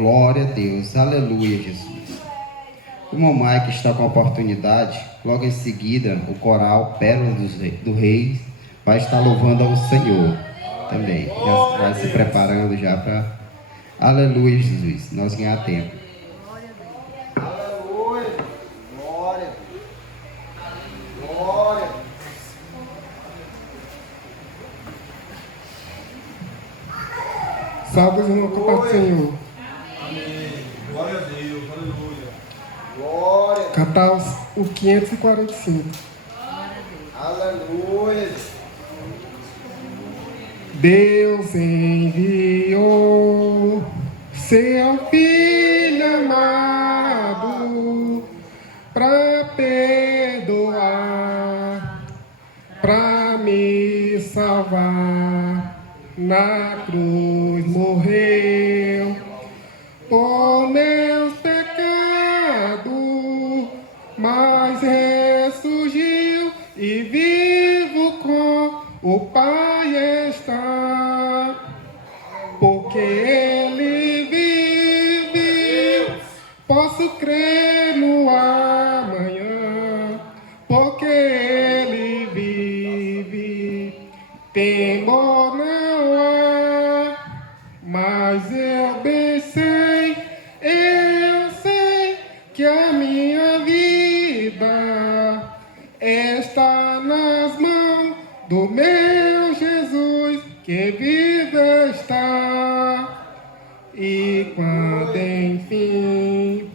Glória a Deus, aleluia, Jesus. O mamãe que está com a oportunidade, logo em seguida, o coral Pérola do Rei vai estar louvando ao Senhor também. Já vai se preparando já para... Aleluia, Jesus, nós ganhar tempo. Aleluia, glória, glória. Salve os irmãos com a paz do Senhor. Amém. Glória a Deus, aleluia. Glória. Cantar o 545. Aleluia. Deus enviou seu Filho amado para perdoar, para me salvar. Na cruz morreu por meus pecados, mas ressurgiu e vivo com o Pai está, porque Ele vive, posso crer no amanhã, porque Ele vive, temor não há, mas eu bem sei, eu sei que a minha vida está nas mãos do meu Jesus, que vive está. E quando enfim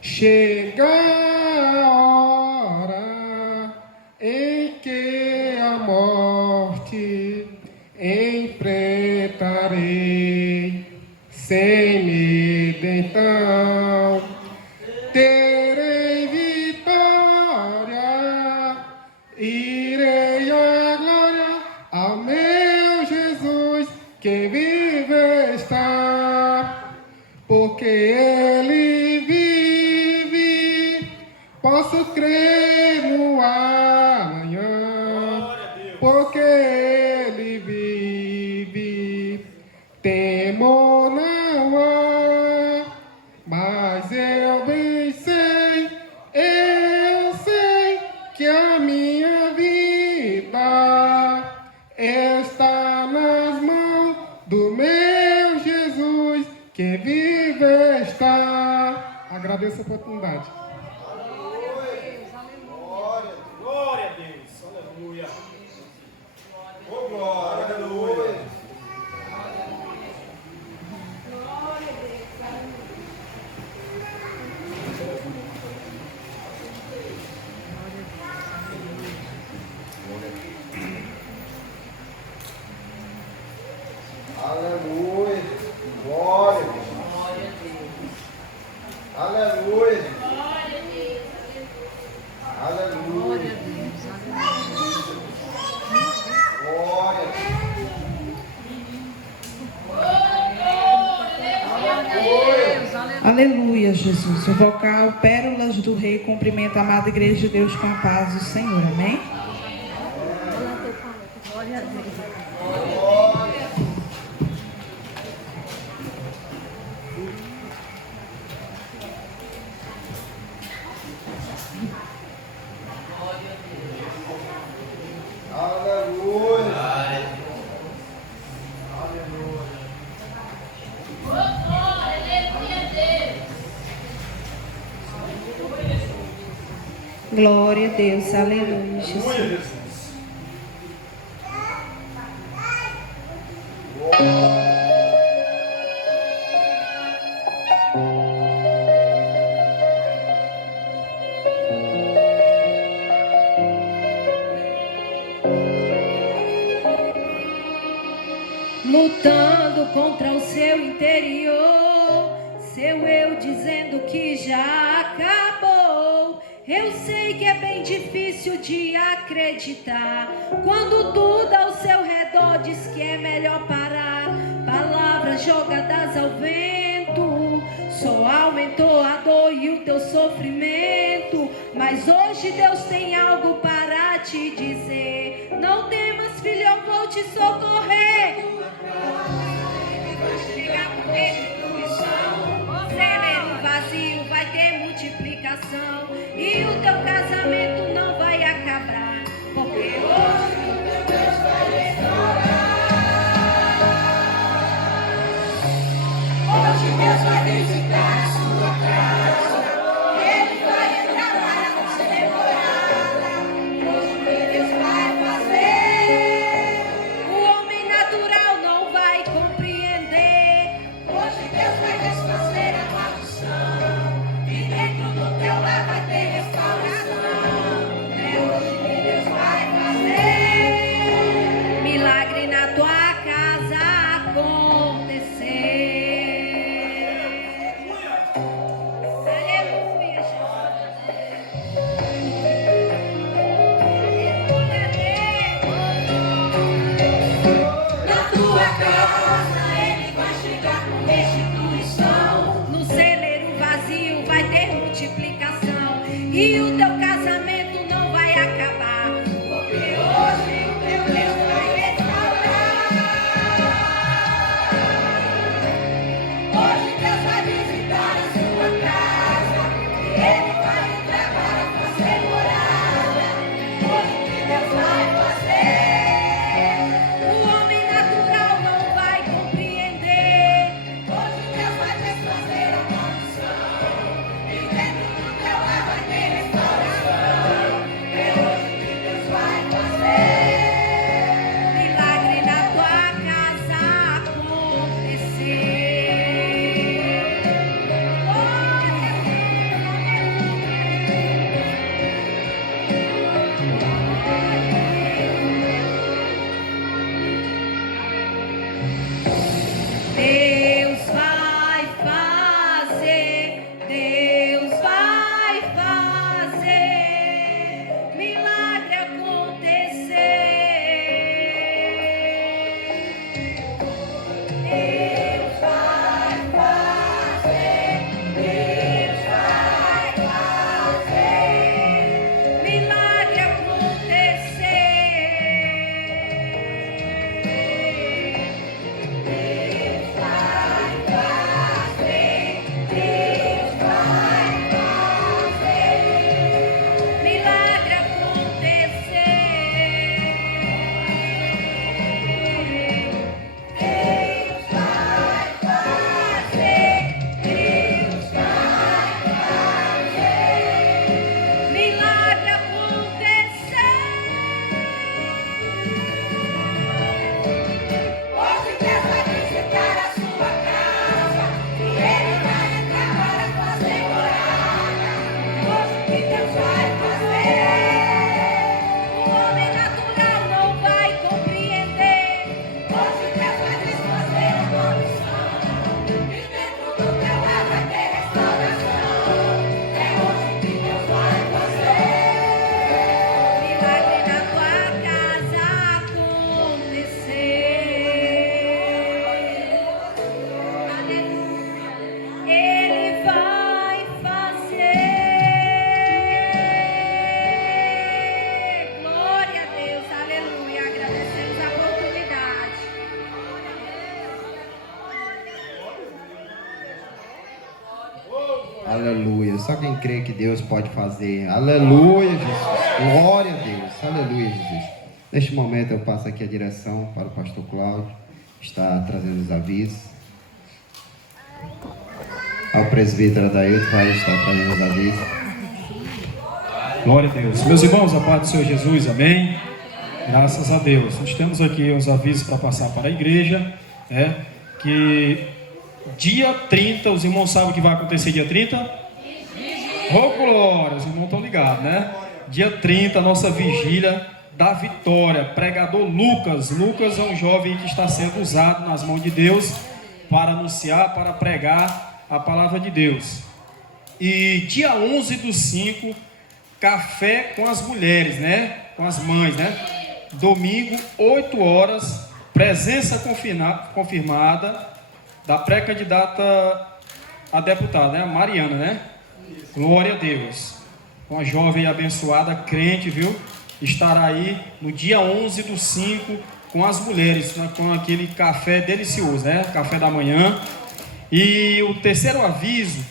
chegar a hora em que a morte enfrentarei, sem medo então terei vitória, irei à glória ao meu Jesus, que vive está, porque Ele vive, posso crer no amanhã, porque Ele vive, temor não há, mas eu bem sei, eu sei que a minha vida está nas mãos do meu Jesus, que vive está. Agradeço a oportunidade. Glória a Deus, aleluia. Oh, glória, aleluia. Aleluia, glória, aleluia, aleluia, glória, Aleluia, Jesus. O vocal Pérolas do Rei cumprimenta a amada Igreja de Deus com a paz do Senhor. Amém? Glória a Deus. Glória a Deus, aleluia, Jesus. Lutando contra o seu interior, seu eu dizendo que já acabou. Eu sei que é bem difícil de acreditar quando tudo ao seu redor diz que é melhor parar. Palavras jogadas ao vento, só aumentou a dor e o teu sofrimento. Mas hoje Deus tem algo para te dizer. Não temas, filho, eu vou te socorrer. Vai chegar com restituição. coração e o teu casamento não vai acabar, porque hoje o teu Deus vai restaurar. Hoje Deus vai visitar a sua casa, Ele vai entrar para você morada. Hoje Deus vai fazer, o homem natural não vai compreender. Hoje Deus vai desfazer a maldição e dentro do teu lar vai ter restauração. É hoje que Deus vai fazer milagre na tua casa acontecer. Aleluia, Jesus. Na tua casa Ele vai chegar com restituição. No celeiro vazio vai ter multiplicação e o teu casamento não vai acabar, porque hoje o teu Deus vai restaurar. Hoje Deus vai visitar a sua casa e Ele vai entrar para fazer morada. Hoje que Deus vai fazer, o homem natural não vai compreender. Hoje Deus vai desfazer a maldição e dentro do teu lar vai ter restauração. É hoje que Deus vai fazer milagre na tua casa acontecer. Deus vai fazer, Deus vai fazer milagre acontecer. Deus vai fazer, Deus vai fazer milagre acontecer. Deus vai fazer, Deus vai fazer milagre acontecer. Deus vai fazer, Deus vai fazer milagre acontecer. Hoje Deus vai visitar a sua casa e Ele vai entrar para fazer morada. Hoje que Deus vai fazer, o homem natural não vai compreender. Hoje Deus vai desfazer a maldição e dentro do teu lar vai ter restauração. É hoje que Deus vai fazer milagre na tua casa acontecer. Ele vai fazer. Glória a Deus, aleluia. Agradecemos a oportunidade. Aleluia. Só quem crê que Deus pode fazer. Aleluia, Jesus. Glória a Deus. Aleluia, Jesus. Neste momento eu passo aqui a direção para o pastor Cláudio, que está trazendo os avisos. Ao presbítero Adailton vai estar trazendo os avisos. Glória a Deus. Meus irmãos, a paz do Senhor Jesus, amém? Graças a Deus. Nós temos aqui os avisos para passar para a igreja, que dia 30, os irmãos sabem o que vai acontecer dia 30? Ô, glória, os irmãos estão ligados, né? Dia 30, a nossa vigília da vitória. Pregador Lucas. Lucas é um jovem que está sendo usado nas mãos de Deus para anunciar, para pregar a palavra de Deus. E dia 11/5, café com as mulheres, né? Com as mães, né? Domingo, 8 horas, presença confirmada da pré-candidata a deputada, né? Mariana, né? Glória a Deus. Uma jovem abençoada, crente, viu? Estará aí no dia 11/5 com as mulheres, né? Com aquele café delicioso, né? Café da manhã. E o terceiro aviso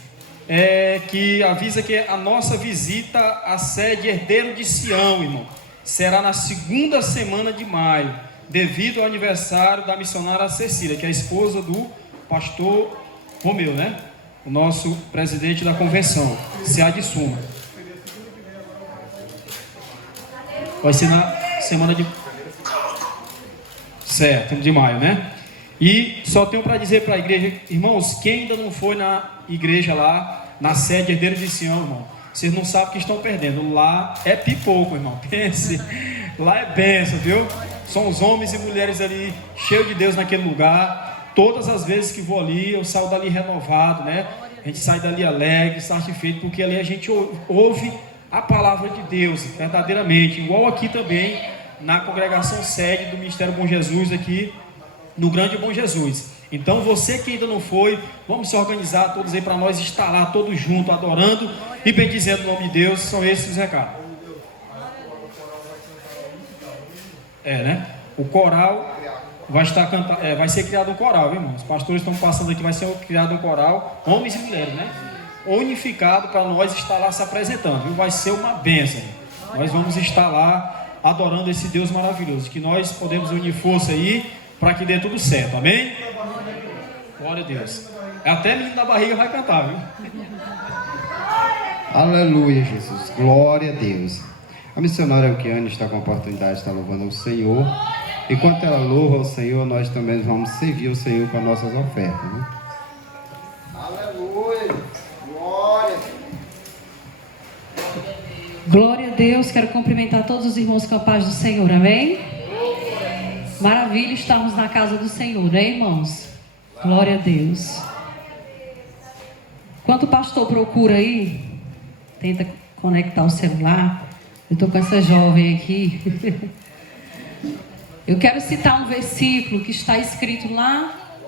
que avisa que a nossa visita à sede Herdeiro de Sião, irmão, será na segunda semana de maio, devido ao aniversário da missionária Cecília, que é a esposa do pastor Romeu, né? O nosso presidente da convenção, CA de Suma. Vai ser na semana de... certo, de maio, né? E só tenho para dizer para a igreja, irmãos, quem ainda não foi na igreja lá, na sede Herdeiro de Sião, irmão, vocês não sabem o que estão perdendo. Lá é pipoco, irmão, pense. Lá é bênção, viu? São os homens e mulheres ali, cheios de Deus naquele lugar. Todas as vezes que vou ali, eu saio dali renovado, né? A gente sai dali alegre, satisfeito, porque ali a gente ouve a palavra de Deus, verdadeiramente. Igual aqui também, na congregação sede do Ministério Bom Jesus, aqui no Grande Bom Jesus. Então, você que ainda não foi, vamos se organizar todos aí para nós estar lá, todos juntos, adorando e bendizendo o nome de Deus. São esses os recados. Né? O coral vai estar cantando, vai ser criado um coral, viu, irmãos? Os pastores estão passando aqui, vai ser criado um coral, homens e mulheres, né? Unificado para nós estar lá se apresentando, viu? Vai ser uma bênção. Nós vamos estar lá adorando esse Deus maravilhoso, que nós podemos unir força aí para que dê tudo certo, amém? Glória a Deus. Até menino da barriga vai cantar, viu? Aleluia, Jesus. Glória a Deus. A missionária Elquiane está com a oportunidade de estar louvando ao Senhor. Enquanto ela louva ao Senhor, nós também vamos servir o Senhor com as nossas ofertas, né? Aleluia. Glória. Glória a Deus, quero cumprimentar todos os irmãos com a paz do Senhor, amém? Maravilha estarmos na casa do Senhor, né, irmãos? Glória a Deus. Enquanto o pastor procura aí, tenta conectar o celular, eu estou com essa jovem aqui. Eu quero citar um versículo que está escrito lá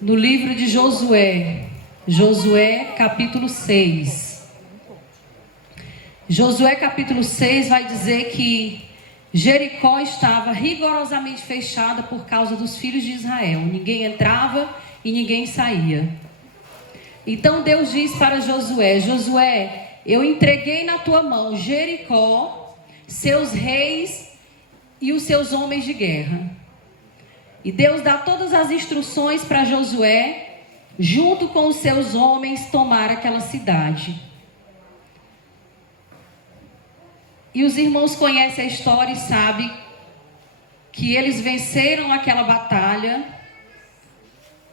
no livro de Josué. Josué capítulo 6. Josué capítulo 6 vai dizer que Jericó estava rigorosamente fechada por causa dos filhos de Israel. Ninguém entrava e ninguém saía. Então Deus diz para Josué: Josué, eu entreguei na tua mão Jericó, seus reis e os seus homens de guerra. E Deus dá todas as instruções para Josué, junto com os seus homens, tomar aquela cidade. E os irmãos conhecem a história e sabem que eles venceram aquela batalha.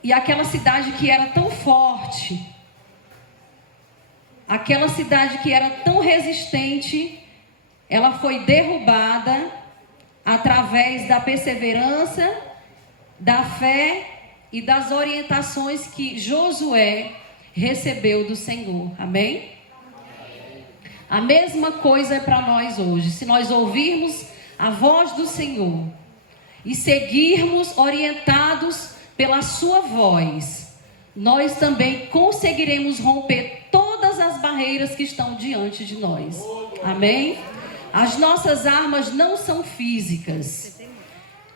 E aquela cidade que era tão forte, aquela cidade que era tão resistente, ela foi derrubada através da perseverança, da fé e das orientações que Josué recebeu do Senhor. Amém? A mesma coisa é para nós hoje. Se nós ouvirmos a voz do Senhor e seguirmos orientados pela sua voz, nós também conseguiremos romper todas as barreiras que estão diante de nós. Amém? As nossas armas não são físicas.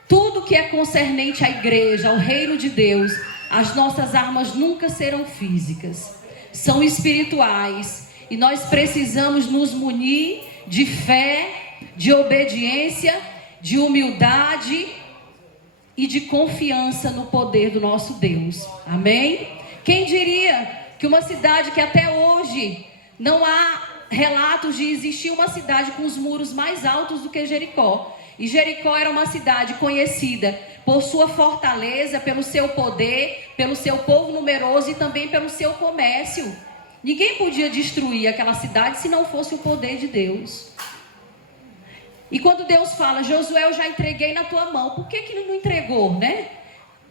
Tudo que é concernente à igreja, ao reino de Deus, as nossas armas nunca serão físicas. São espirituais. E nós precisamos nos munir de fé, de obediência, de humildade e de confiança no poder do nosso Deus. Amém? Quem diria que uma cidade que até hoje não há relatos de existir uma cidade com os muros mais altos do que Jericó. E Jericó era uma cidade conhecida por sua fortaleza, pelo seu poder, pelo seu povo numeroso e também pelo seu comércio. Ninguém podia destruir aquela cidade se não fosse o poder de Deus. E quando Deus fala, Josué, eu já entreguei na tua mão, por que ele não entregou, né?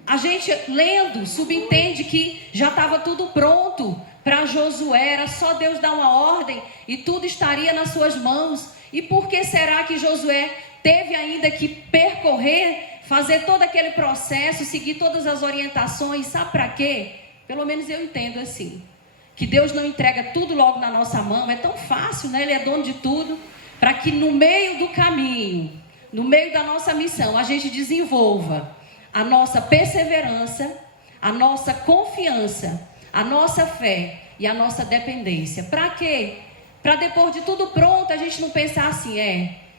A gente lendo, subentende que já estava tudo pronto para Josué, era só Deus dar uma ordem e tudo estaria nas suas mãos. E por que será que Josué teve ainda que percorrer, fazer todo aquele processo, seguir todas as orientações? Sabe para quê? Pelo menos eu entendo assim. Que Deus não entrega tudo logo na nossa mão, é tão fácil, né? Ele é dono de tudo, para que no meio do caminho, no meio da nossa missão, a gente desenvolva a nossa perseverança, a nossa confiança, a nossa fé e a nossa dependência. Para quê? Para depois de tudo pronto, a gente não pensar assim,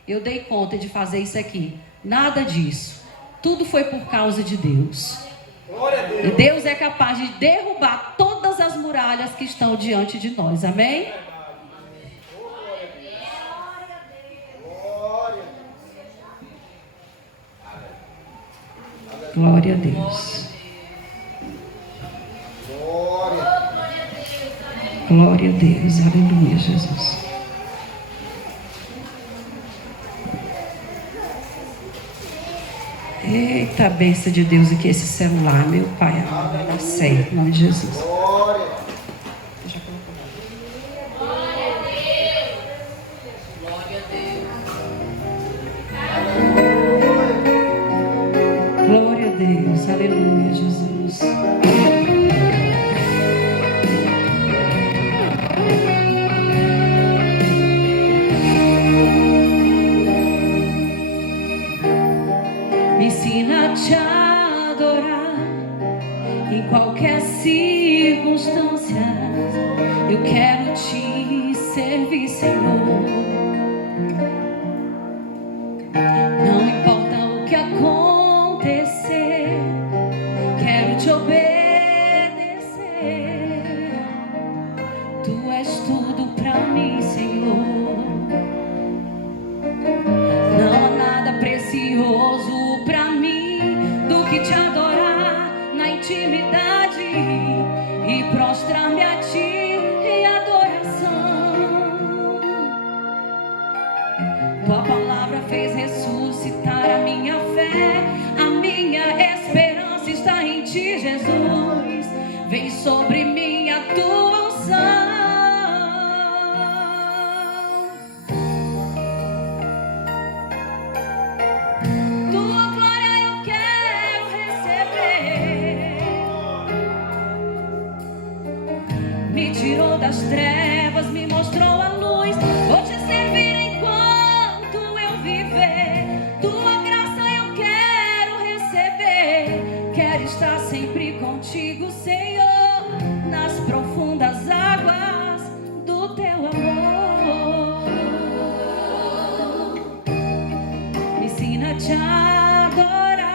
eu dei conta de fazer isso aqui. Nada disso. Tudo foi por causa de Deus. E Deus é capaz de derrubar todas as muralhas que estão diante de nós. Amém? Glória a Deus. Glória a Deus. Aleluia, Jesus. Eita, a bênção de Deus aqui, esse celular, meu Pai, vai dar certo, em nome de Jesus. Glória a Deus, aleluia, Jesus. Me ensina a te adorar em qualquer circunstância. Eu quero te servir, Senhor. Não importa o que acontecer, quero te obedecer. Tu és tudo pra mim, Senhor. Não há nada precioso pra mim do que te adorar na intimidade e prostrar-me a ti em adoração. Tua palavra fez ressuscitar a minha fé, a minha esperança está em ti, Jesus. Vem sobre mim a tua unção. Tua glória eu quero receber. Me tirou das trevas, me mostrou a luz. Vou te servir enquanto eu viver. Tua graça eu quero receber. Quero estar sempre contigo, Senhor, nas profundas águas do teu amor. Me ensina a te adorar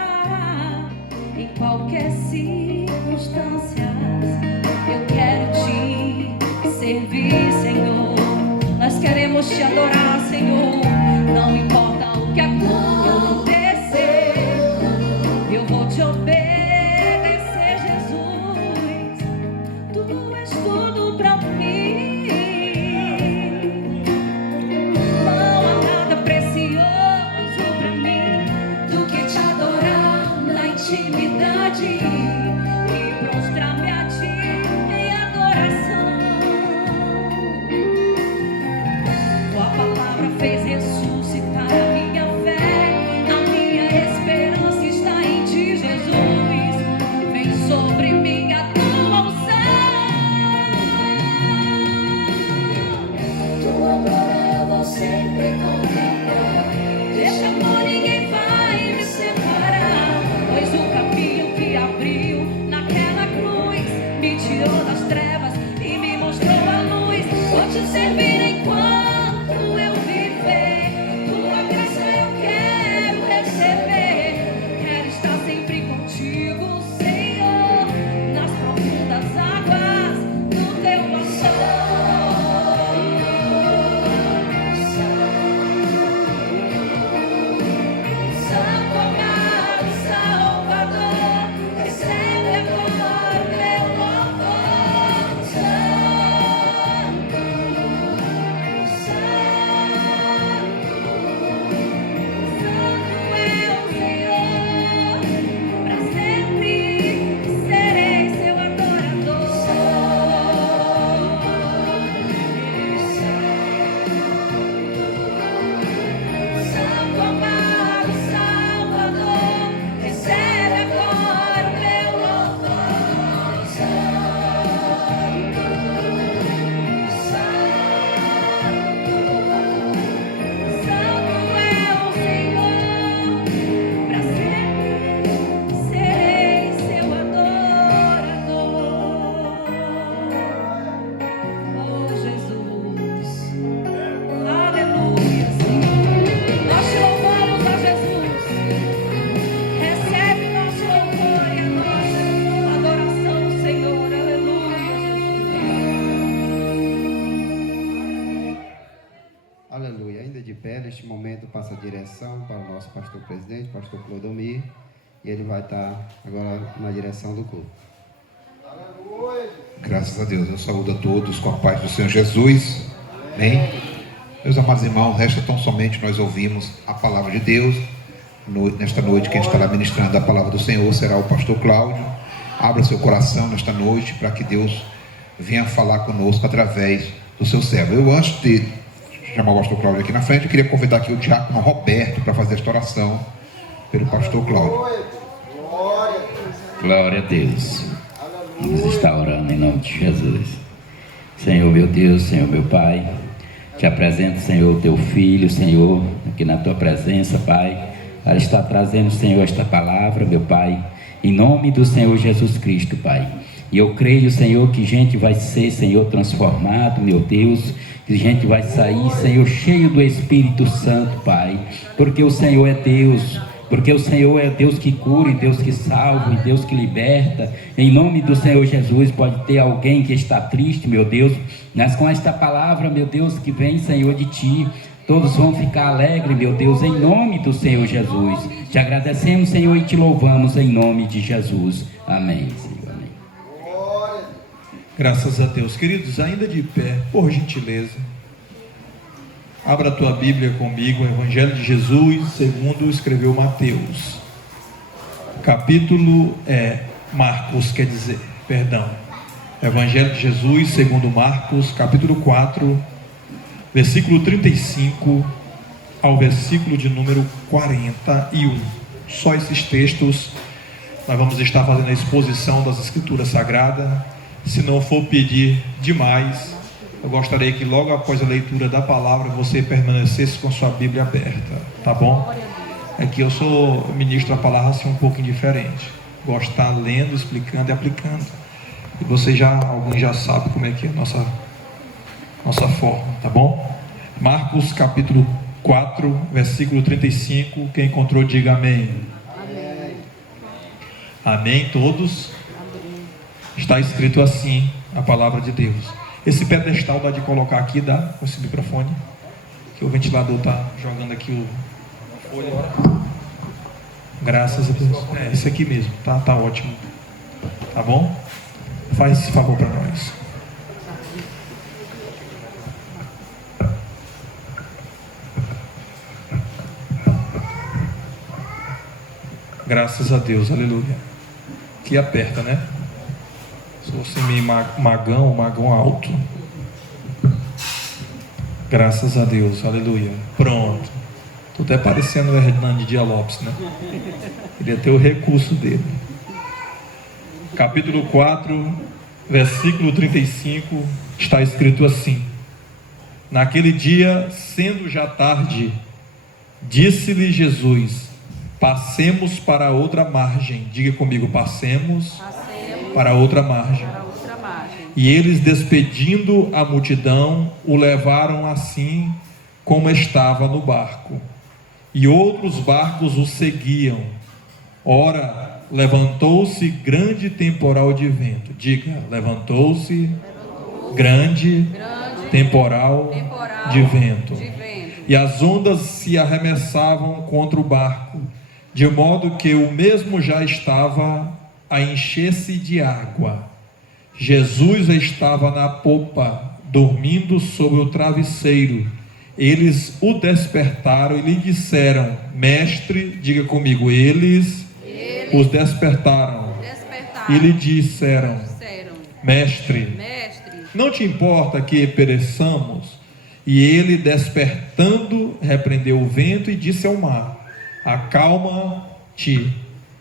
em qualquer circunstância. Eu quero te servir, Senhor. Nós queremos te adorar, Senhor. Não importa o que acontecer, eu vou te obedecer, Jesus. Tu és tudo pra mim. Não há nada precioso pra mim do que te adorar na intimidade e prostrar-me a ti em adoração. Tua palavra fez ressuscitar a minha fé, a minha esperança está em ti, Jesus. Vem sobre mim a tua unção. Tua glória eu vou sempre contemplar. Deste amor ninguém vai me separar, pois o caminho que abriu naquela cruz me tirou das trevas e me mostrou a luz. Vou te servir enquanto eu viver. Tua graça eu quero receber. Quero estar sempre contigo, Senhor, nas profundas águas do teu amor. Santo amado Salvador, recebe agora o meu louvor. Santo, de pé. Neste momento, passa a direção para o nosso pastor presidente, pastor Clodomir, e ele vai estar agora na direção do culto. Graças a Deus, eu saúdo a todos com a paz do Senhor Jesus. Amém? Meus amados irmãos, resta tão somente nós ouvimos a palavra de Deus. Nesta noite, quem estará ministrando a palavra do Senhor será o pastor Cláudio. Abra seu coração nesta noite para que Deus venha falar conosco através do seu servo. Eu, antes de chamar o pastor Cláudio aqui na frente, eu queria convidar aqui o diácono Roberto para fazer esta oração pelo pastor Cláudio. Glória a Deus. Vamos estar orando em nome de Jesus. Senhor meu Deus, Senhor meu Pai, te apresento, Senhor, o teu filho, Senhor, aqui na tua presença, Pai. Ela está trazendo, Senhor, esta palavra, meu Pai, em nome do Senhor Jesus Cristo, Pai. E eu creio, Senhor, que gente vai ser, Senhor, transformado, meu Deus, que gente vai sair, Senhor, cheio do Espírito Santo, Pai, porque o Senhor é Deus. Porque o Senhor é Deus que cura, e Deus que salva, e Deus que liberta. Em nome do Senhor Jesus, pode ter alguém que está triste, meu Deus, mas com esta palavra, meu Deus, que vem, Senhor, de Ti, todos vão ficar alegres, meu Deus, em nome do Senhor Jesus. Te agradecemos, Senhor, e te louvamos em nome de Jesus. Amém, Senhor. Amém. Graças a Deus. Queridos, ainda de pé, por gentileza, abra a tua Bíblia comigo, o Evangelho de Jesus, segundo escreveu Mateus. Capítulo Marcos, Evangelho de Jesus, segundo Marcos, capítulo 4, versículo 35 ao versículo de número 41. Só esses textos nós vamos estar fazendo a exposição das Escrituras Sagradas. Se não for pedir demais, eu gostaria que logo após a leitura da palavra você permanecesse com sua Bíblia aberta, tá bom? É que eu ministro a palavra assim um pouco diferente. Gosto de estar lendo, explicando e aplicando. E alguns já sabem como é que é a nossa forma, tá bom? Marcos capítulo 4, versículo 35. Quem encontrou, diga amém. Amém. Amém, todos? Amém. Está escrito assim a palavra de Deus. Esse pedestal dá de colocar aqui, dá? Com esse microfone. Que o ventilador está jogando aqui a folha. Graças a Deus. É esse aqui mesmo, tá ótimo. Tá bom? Faz esse favor para nós. Graças a Deus, aleluia. Que aperta, né? Se você meio magão alto. Graças a Deus, aleluia. Pronto. Tô até parecendo o Hernani Dias Lopes, né? Queria ter o recurso dele. Capítulo 4, versículo 35, está escrito assim: Naquele dia, sendo já tarde, disse-lhe Jesus: Passemos para a outra margem. Diga comigo, passemos para a outra margem. E eles, despedindo a multidão, o levaram assim como estava no barco. E outros barcos o seguiam. Ora, levantou-se grande temporal de vento. Diga, levantou-se grande temporal de vento. E as ondas se arremessavam contra o barco, de modo que o mesmo já estava a encher-se de água. Jesus estava na popa, dormindo sobre o travesseiro. Eles o despertaram e lhe disseram: Mestre, diga comigo, eles os despertaram. E lhe disseram: Mestre, não te importa que pereçamos? E ele, despertando, repreendeu o vento e disse ao mar: Acalma-te,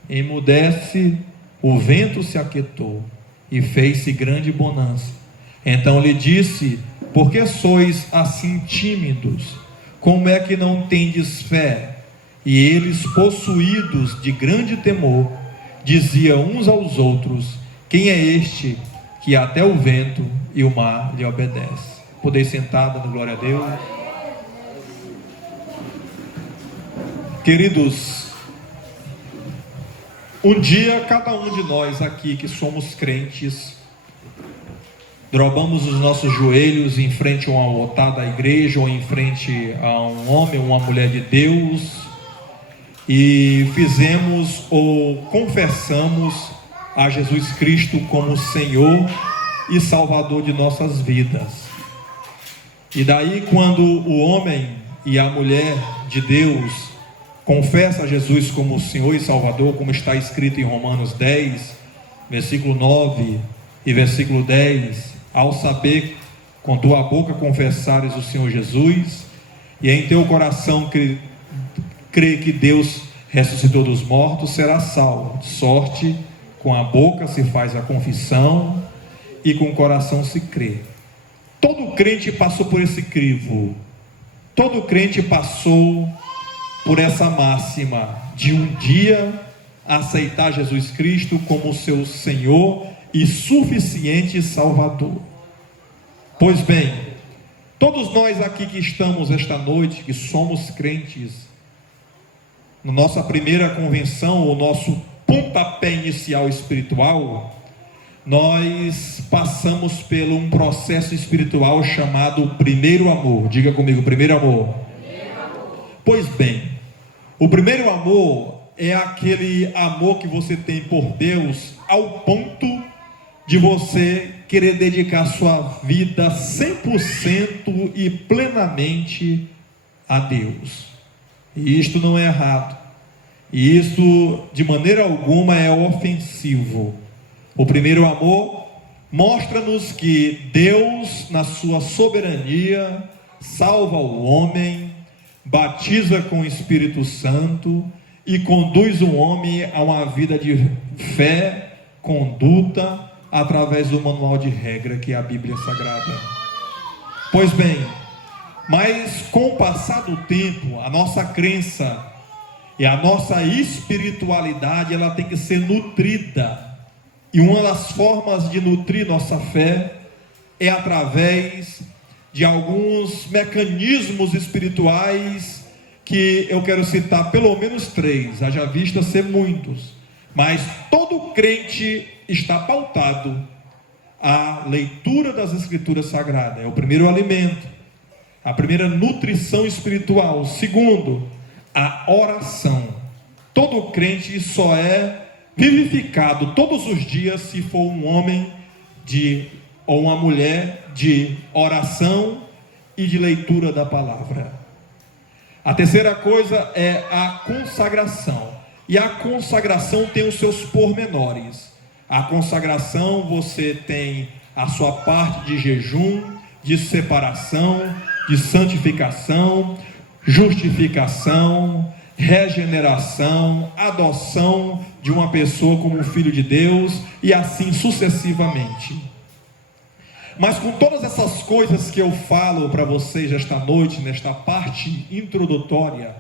emudece. O vento se aquietou e fez-se grande bonança. Então lhe disse: Por que sois assim tímidos? Como é que não tendes fé? E eles, possuídos de grande temor, diziam uns aos outros: Quem é este que até o vento e o mar lhe obedece? Podeis sentar, dando glória a Deus. Queridos, um dia cada um de nós aqui que somos crentes dobramos os nossos joelhos em frente a um altar da igreja ou em frente a um homem ou uma mulher de Deus e fizemos ou confessamos a Jesus Cristo como Senhor e Salvador de nossas vidas. E daí, quando o homem e a mulher de Deus confessa a Jesus como Senhor e Salvador, como está escrito em Romanos 10, versículo 9 e versículo 10, ao saber, com tua boca confessares o Senhor Jesus, e em teu coração crer que Deus ressuscitou dos mortos, será salvo. De sorte, com a boca se faz a confissão e com o coração se crê. Todo crente passou por esse crivo. Todo crente passou por essa máxima de um dia aceitar Jesus Cristo como seu Senhor e suficiente Salvador. Pois bem, todos nós aqui que estamos esta noite, que somos crentes, na nossa primeira convenção, o nosso pontapé inicial espiritual, nós passamos por um processo espiritual chamado primeiro amor. Diga comigo, primeiro amor. Pois bem, o primeiro amor é aquele amor que você tem por Deus ao ponto de você querer dedicar sua vida 100% e plenamente a Deus. E isto não é errado. E isto de maneira alguma é ofensivo. O primeiro amor mostra-nos que Deus, na sua soberania, salva o homem, batiza com o Espírito Santo e conduz o homem a uma vida de fé, conduta, através do manual de regra que é a Bíblia Sagrada. Pois bem, mas com o passar do tempo, a nossa crença e a nossa espiritualidade, ela tem que ser nutrida. E uma das formas de nutrir nossa fé é através de alguns mecanismos espirituais que eu quero citar pelo menos 3, haja vista ser muitos, mas todo crente está pautado à leitura das Escrituras Sagradas. É o primeiro alimento, a primeira nutrição espiritual. Segundo, a oração. Todo crente só é vivificado todos os dias se for um homem ou uma mulher de oração e de leitura da palavra. A terceira coisa é a consagração. E a consagração tem os seus pormenores. A consagração, você tem a sua parte de jejum, de separação, de santificação, justificação, regeneração, adoção de uma pessoa como filho de Deus e assim sucessivamente. Mas com todas essas coisas que eu falo para vocês esta noite, nesta parte introdutória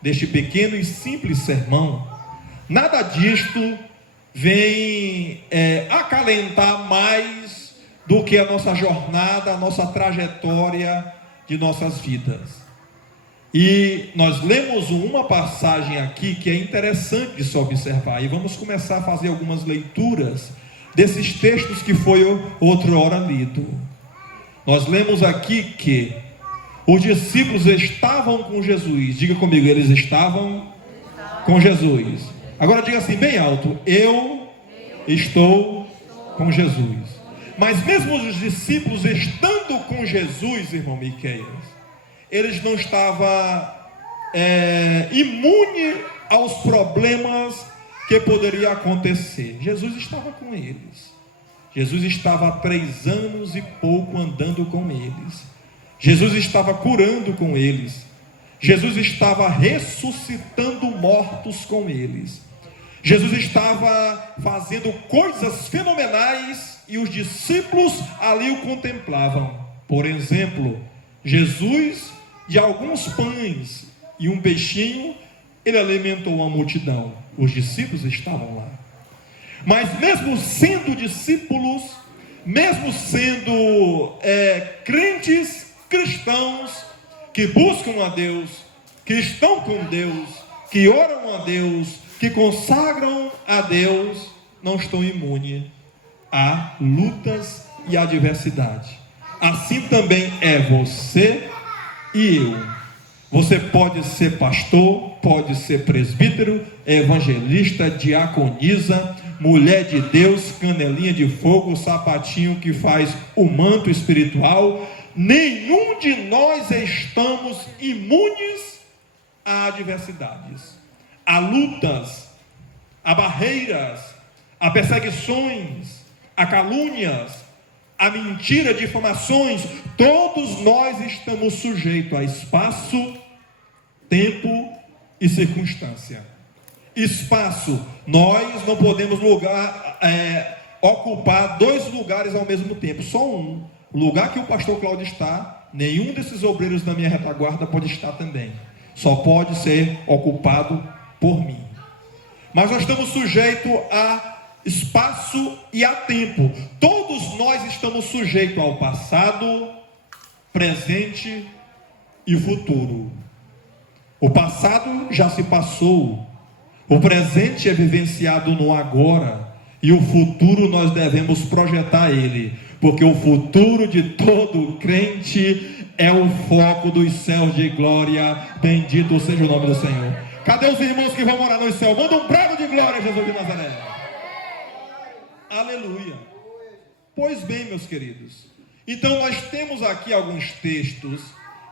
deste pequeno e simples sermão, nada disto vem acalentar mais do que a nossa jornada, a nossa trajetória de nossas vidas. E nós lemos uma passagem aqui que é interessante de se observar, e vamos começar a fazer algumas leituras desses textos que foi outrora lido. Nós lemos aqui que os discípulos estavam com Jesus. Diga comigo, eles estavam com Jesus. Agora diga assim bem alto: eu estou com Jesus. Mas mesmo os discípulos estando com Jesus, irmão Miqueias, eles não estavam imunes aos problemas que poderia acontecer. Jesus estava com eles. Jesus estava há 3 anos e pouco andando com eles. Jesus estava curando com eles. Jesus estava ressuscitando mortos com eles. Jesus estava fazendo coisas fenomenais e os discípulos ali o contemplavam. Por exemplo, Jesus, de alguns pães e um peixinho, ele alimentou uma multidão. Os discípulos estavam lá. Mas mesmo sendo discípulos, mesmo sendo crentes cristãos que buscam a Deus, que estão com Deus, que oram a Deus, que consagram a Deus, não estão imunes a lutas e adversidade. Assim também é você e eu. Você pode ser pastor, pode ser presbítero, evangelista, diaconisa, mulher de Deus, canelinha de fogo, sapatinho que faz o manto espiritual. Nenhum de nós estamos imunes a adversidades, a lutas, a barreiras, a perseguições, a calúnias, a mentira, difamações. Todos nós estamos sujeitos a espaço, tempo e circunstância. Espaço, nós não podemos ocupar 2 lugares ao mesmo tempo, só um. O lugar que o pastor Cláudio está, nenhum desses obreiros da minha retaguarda pode estar também. Só pode ser ocupado por mim. Mas nós estamos sujeitos a espaço e a tempo. Todos nós estamos sujeitos ao passado, presente e futuro. O passado já se passou, o presente é vivenciado no agora, e o futuro nós devemos projetar ele, porque o futuro de todo crente é o foco dos céus de glória. Bendito seja o nome do Senhor. Cadê os irmãos que vão morar no céu? Manda um brado de glória, Jesus de Nazaré. Aleluia. Pois bem, meus queridos, então nós temos aqui alguns textos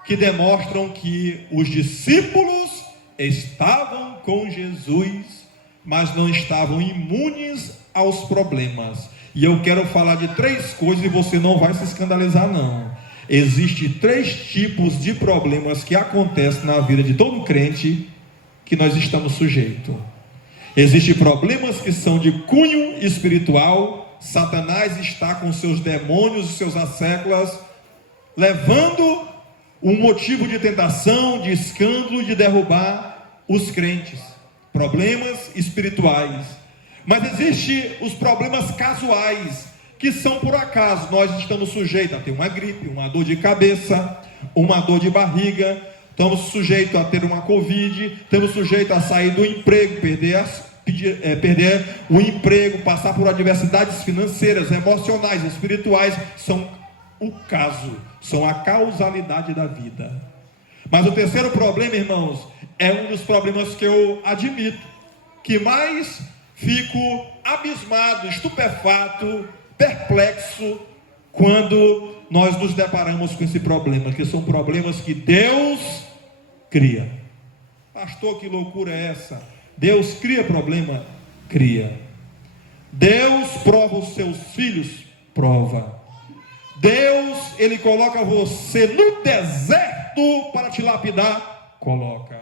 que demonstram que os discípulos estavam com Jesus, mas não estavam imunes aos problemas. E eu quero falar de 3 coisas e você não vai se escandalizar não. Existem 3 tipos de problemas que acontecem na vida de todo crente que nós estamos sujeitos. Existem problemas que são de cunho espiritual. Satanás está com seus demônios e seus asseclas, levando um motivo de tentação, de escândalo, de derrubar os crentes. Problemas espirituais. Mas existem os problemas casuais, que são por acaso. Nós estamos sujeitos a ter uma gripe, uma dor de cabeça, uma dor de barriga, estamos sujeitos a ter uma Covid, estamos sujeitos a sair do emprego, perder o emprego, passar por adversidades financeiras, emocionais, espirituais. São o caso, são a causalidade da vida. Mas o terceiro problema, irmãos, é um dos problemas que eu admito, que mais fico abismado, estupefato, perplexo, quando nós nos deparamos com esse problema, que são problemas que Deus cria. Pastor, que loucura é essa? Deus cria problema? Cria. Deus prova os seus filhos? Prova. Deus, Ele coloca você no deserto para te lapidar? Coloca.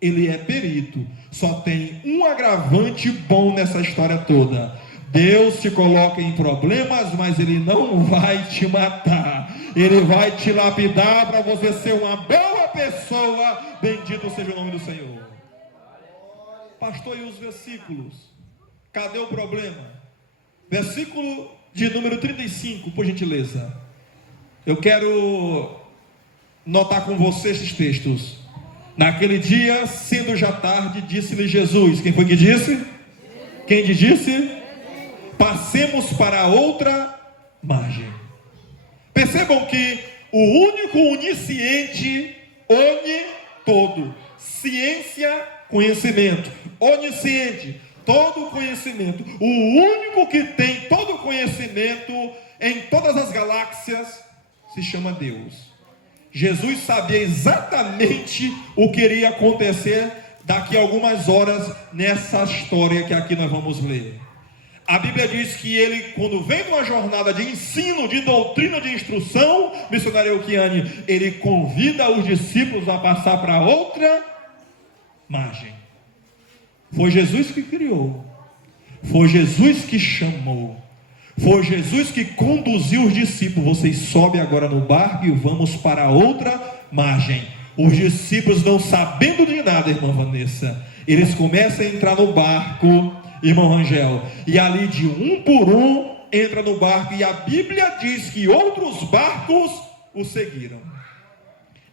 Ele é perito. Só tem um agravante bom nessa história toda. Deus te coloca em problemas, mas Ele não vai te matar. Ele vai te lapidar para você ser uma boa pessoa. Bendito seja o nome do Senhor. Pastor, e os versículos? Cadê o problema? Versículo de número 35, por gentileza. Eu quero notar com você esses textos. Naquele dia, sendo já tarde, disse-lhe Jesus. Quem foi que disse? Quem disse? Passemos para outra margem. Percebam que o único onisciente, todo, ciência, conhecimento, onisciente, todo conhecimento, o único que tem todo conhecimento em todas as galáxias, se chama Deus. Jesus sabia exatamente o que iria acontecer daqui a algumas horas nessa história que aqui nós vamos ler. A Bíblia diz que ele, quando vem numa jornada de ensino, de doutrina, de instrução, missionário Euquiane, ele convida os discípulos a passar para outra margem. Foi Jesus que criou, foi Jesus que chamou, foi Jesus que conduziu os discípulos. Vocês sobem agora no barco e vamos para outra margem. Os discípulos, não sabendo de nada, irmã Vanessa, eles começam a entrar no barco, irmão Rangel, e ali de um por um entra no barco, e a Bíblia diz que outros barcos o seguiram.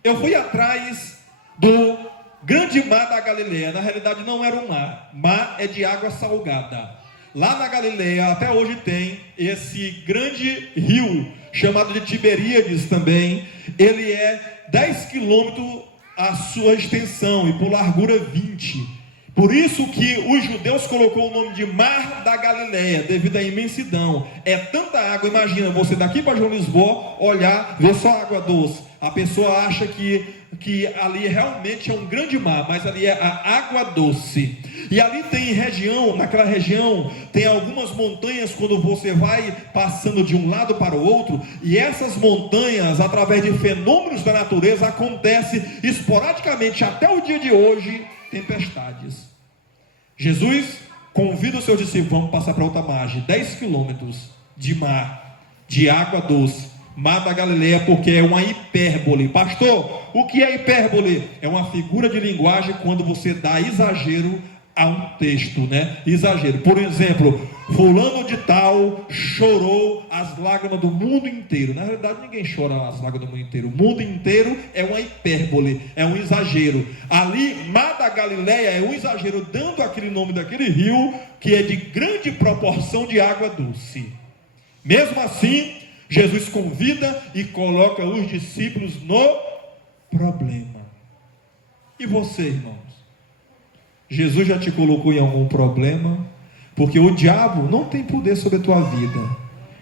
Eu fui atrás do grande mar da Galileia. Na realidade não era um mar, mar é de água salgada. lá na Galileia, até hoje tem esse grande rio, chamado de Tiberíades também. Ele é 10 quilômetros a sua extensão e por largura 20. Por isso que os judeus colocou o nome de Mar da Galileia, devido à imensidão. É tanta água, imagina você daqui para João Lisboa, olhar, ver só água doce. A pessoa acha que ali realmente é um grande mar, mas ali é a água doce. E ali tem região, naquela região, tem algumas montanhas quando você vai passando de um lado para o outro, e essas montanhas, através de fenômenos da natureza, acontecem esporadicamente até o dia de hoje, tempestades. Jesus convida os seus discípulos, vamos passar para outra margem, 10 quilômetros de mar, de água doce, Mar da Galileia, porque é uma hipérbole. Pastor, o que é hipérbole? É uma figura de linguagem quando você dá exagero a um texto, né? Exagero. Por exemplo, fulano de tal chorou as lágrimas do mundo inteiro. Na realidade, ninguém chora as lágrimas do mundo inteiro. O mundo inteiro é uma hipérbole, é um exagero. Ali, Mar da Galileia é um exagero, dando aquele nome daquele rio, que é de grande proporção de água doce. Mesmo assim, Jesus convida e coloca os discípulos no problema. E você, irmãos? Jesus já te colocou em algum problema? Porque o diabo não tem poder sobre a tua vida.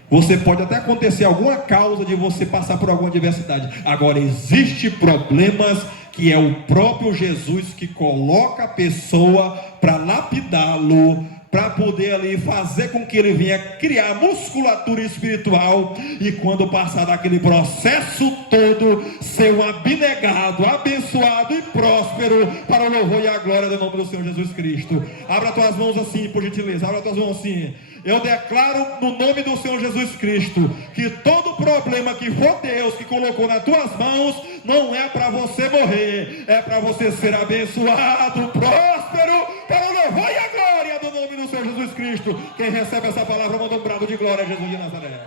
Você pode até acontecer alguma causa de você passar por alguma adversidade. Agora, existe problemas que é o próprio Jesus que coloca a pessoa para lapidá-lo, para poder ali fazer com que ele venha criar musculatura espiritual, e quando passar daquele processo todo, ser um abnegado, abençoado e próspero para o louvor e a glória do nome do Senhor Jesus Cristo. Abra tuas mãos assim, por gentileza, abra tuas mãos assim. Eu declaro no nome do Senhor Jesus Cristo que todo problema que for Deus que colocou nas tuas mãos, não é para você morrer, é para você ser abençoado, próspero, para o louvor e a glória do nome do Senhor Jesus Cristo. Quem recebe essa palavra, manda um brado de glória a Jesus de Nazaré.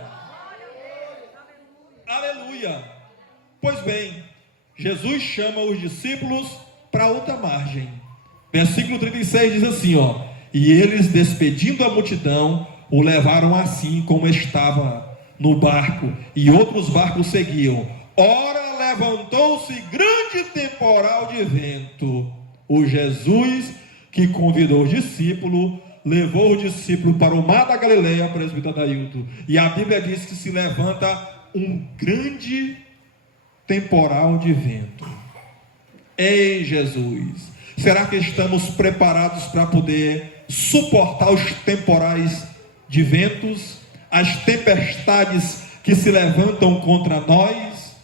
Aleluia. Pois bem, Jesus chama os discípulos para outra margem. Versículo 36 diz assim, ó: e eles, despedindo a multidão, o levaram assim como estava no barco, e outros barcos seguiam. Ora, levantou-se grande temporal de vento. O Jesus que convidou os discípulos, levou os discípulos para o Mar da Galileia, presbítero Adailton, e a Bíblia diz que se levanta um grande temporal de vento. Ei, Jesus! Será que estamos preparados para poder suportar os temporais de ventos, as tempestades que se levantam contra nós?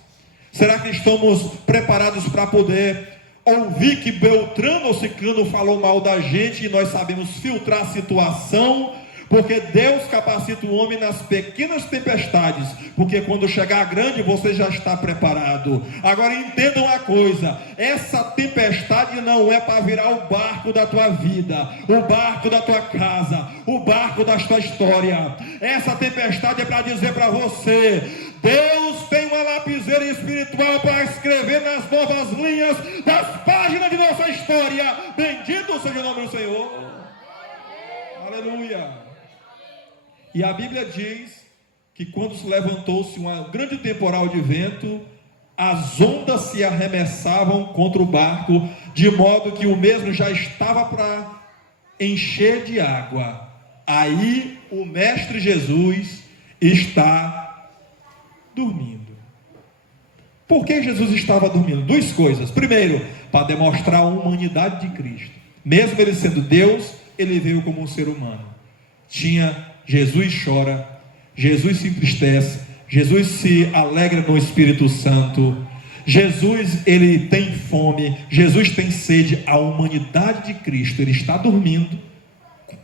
Será que estamos preparados para poder ouvir que Beltrano ou Ciclano falou mal da gente e nós sabemos filtrar a situação? Porque Deus capacita o homem nas pequenas tempestades, porque quando chegar a grande, você já está preparado. Agora entendam uma coisa: essa tempestade não é para virar o barco da tua vida, o barco da tua casa, o barco da tua história. Essa tempestade é para dizer para você: Deus tem uma lapiseira espiritual para escrever nas novas linhas das páginas de nossa história. Bendito seja o nome do Senhor. Aleluia. E a Bíblia diz que quando se levantou-se um grande temporal de vento, as ondas se arremessavam contra o barco, de modo que o mesmo já estava para encher de água. Aí o Mestre Jesus está dormindo. Por que Jesus estava dormindo? Duas coisas. Primeiro, para demonstrar a humanidade de Cristo. Mesmo ele sendo Deus, ele veio como um ser humano. Jesus chora, Jesus se entristece, Jesus se alegra no Espírito Santo, Jesus ele tem fome, Jesus tem sede. A humanidade de Cristo, ele está dormindo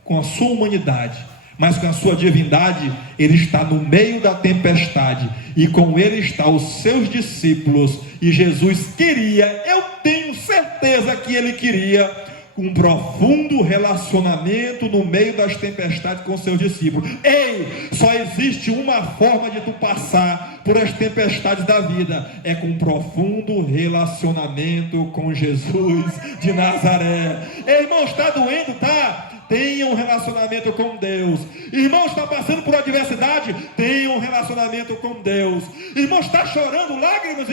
com a sua humanidade, mas com a sua divindade, ele está no meio da tempestade, e com ele estão os seus discípulos. E Jesus queria, eu tenho certeza que ele queria, um profundo relacionamento no meio das tempestades com seus discípulos. Ei, só existe uma forma de tu passar por as tempestades da vida, é com um profundo relacionamento com Jesus de Nazaré. Ei, irmão, está doendo, tá tenha um relacionamento com Deus. Irmão, está passando por adversidade, tenha um relacionamento com Deus. Irmão, está chorando, lágrimas,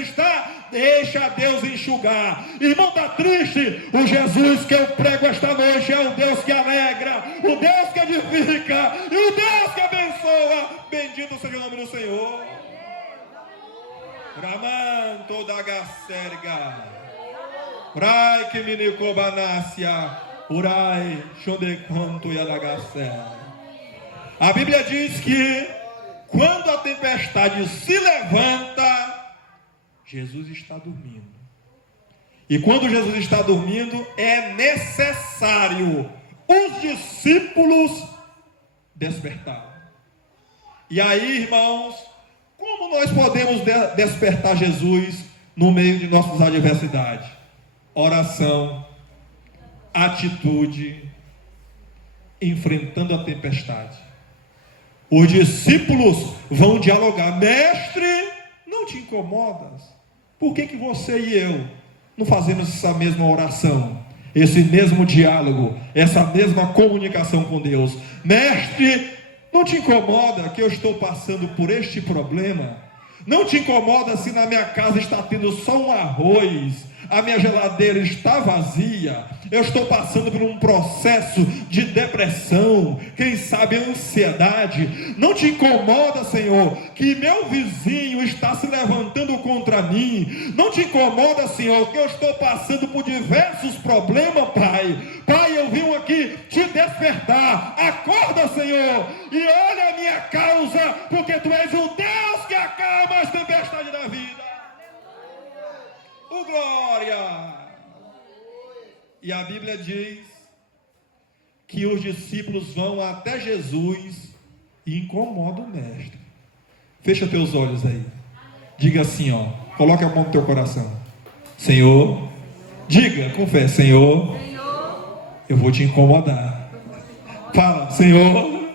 deixa Deus enxugar. Irmão, está triste, o Jesus que eu prego esta noite é o Deus que alegra, o Deus que edifica e o Deus que abençoa. Bendito seja o nome do Senhor. Ramanto da Gacerga, Rai que me cobanácia, Urai, Xondeconto e Alagacer. A Bíblia diz que quando a tempestade se levanta, Jesus está dormindo. E quando Jesus está dormindo, é necessário os discípulos despertar. E aí, irmãos, como nós podemos despertar Jesus no meio de nossas adversidades? Oração, atitude, enfrentando a tempestade. Os discípulos vão dialogar. Mestre, não te incomodas? Por que você e eu não fazemos essa mesma oração, esse mesmo diálogo, essa mesma comunicação com Deus? Mestre, não te incomoda que eu estou passando por este problema? Não te incomoda se na minha casa está tendo só um arroz, a minha geladeira está vazia, eu estou passando por um processo de depressão, quem sabe ansiedade? Não te incomoda, Senhor, que meu vizinho está se levantando contra mim? Não te incomoda, Senhor, que eu estou passando por diversos problemas, Pai? Pai, eu vim aqui te despertar. Acorda, Senhor, e olha a minha causa, porque Tu és o Deus que acalma as tempestades da vida. Glória! E a Bíblia diz que os discípulos vão até Jesus e incomodam o mestre. Fecha teus olhos aí. Diga assim, ó. Coloque a mão no teu coração. Senhor, diga com fé, Senhor, eu vou te incomodar. Fala, Senhor,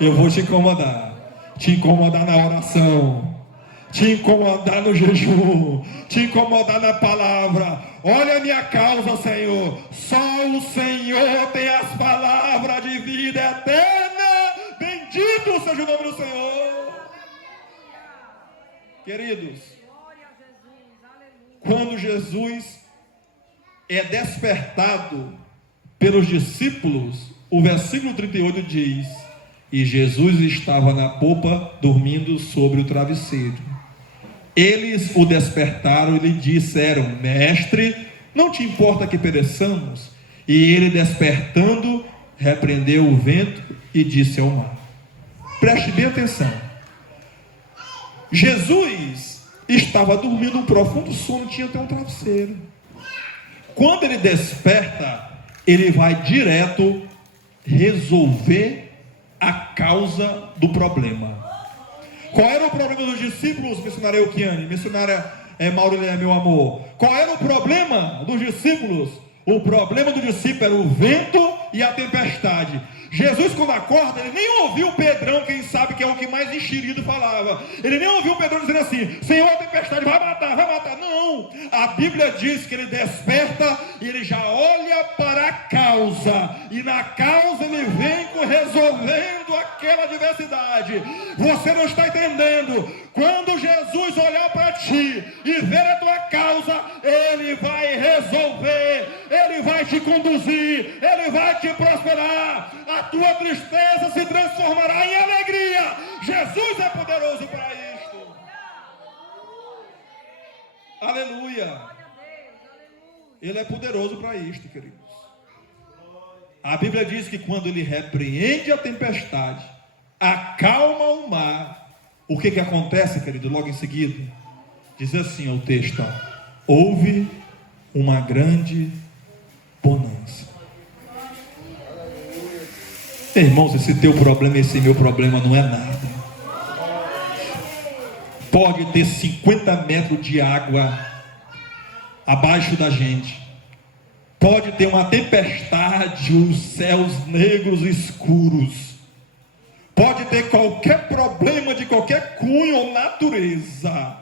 eu vou te incomodar. Te incomodar na oração, te incomodar no jejum, te incomodar na palavra. Olha a minha causa, Senhor. Só o Senhor tem as palavras de vida eterna. Bendito seja o nome do Senhor. Queridos, quando Jesus é despertado pelos discípulos, o versículo 38 diz: e Jesus estava na popa, dormindo sobre o travesseiro. Eles o despertaram e lhe disseram: Mestre, não te importa que pereçamos? E ele, despertando, repreendeu o vento e disse ao mar. Preste bem atenção. Jesus estava dormindo um profundo sono, tinha até um travesseiro. Quando ele desperta, ele vai direto resolver a causa do problema. Qual era o problema dos discípulos, missionária Euquiane, missionária Maurília, meu amor? Qual era o problema dos discípulos? O problema do discípulo era o vento e a tempestade. Jesus, quando acorda, ele nem ouviu o Pedrão, quem sabe que é o que mais enxerido falava. Ele nem ouviu o Pedrão dizendo assim: Senhor, a tempestade vai matar, vai matar. Não, a Bíblia diz que ele desperta e ele já olha para a causa. E na causa ele vem resolvendo aquela adversidade. Você não está entendendo. Quando Jesus olhar para ti e ver a tua causa, ele vai resolver, ele vai te conduzir, ele vai te prosperar. A tua tristeza se transformará em alegria. Jesus é poderoso para isto. Aleluia. Ele é poderoso para isto, queridos. A Bíblia diz que quando ele repreende a tempestade, acalma o mar, o que acontece, querido? Logo em seguida, diz assim o texto: houve uma grande bonança. Irmãos, esse teu problema, esse meu problema não é nada. Pode ter 50 metros de água abaixo da gente, pode ter uma tempestade, os céus negros escuros, pode ter qualquer problema de qualquer cunho ou natureza.